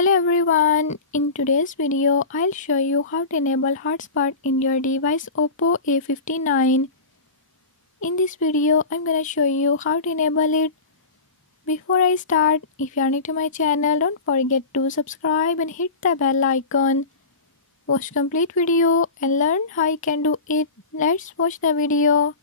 Hello everyone, in today's video I'll show you how to enable hotspot in your device Oppo A59. In this video I'm gonna show you how to enable it. Before I start, if you are new to my channel, don't forget to subscribe and hit the bell icon. Watch complete video and learn how you can do it. Let's watch the video.